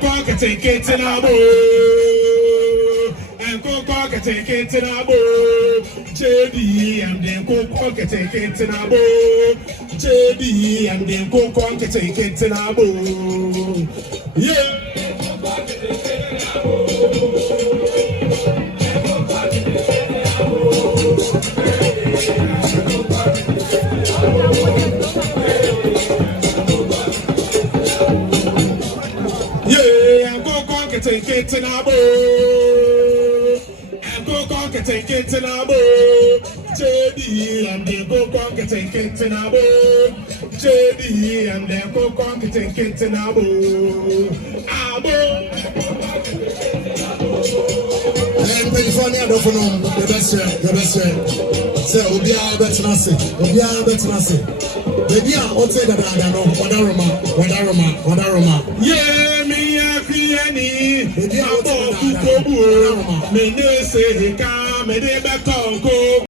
cock a take it in a bow. And cock a take it in a bow. JD and then cock a take it in a bow. JD and then cock a take it in a bow. Yeah. Take it in a bow. And go conquer, take it in a bow. JD and then go conquer, take it in a bow. JD and then go conquer, take it in a bow. A bow. And when you find out of the best, say, Obia Betanasi, Baby, I'll say that I know Wadaroma. Yeah, me, Fiani, Mene se heka, mene bekongo.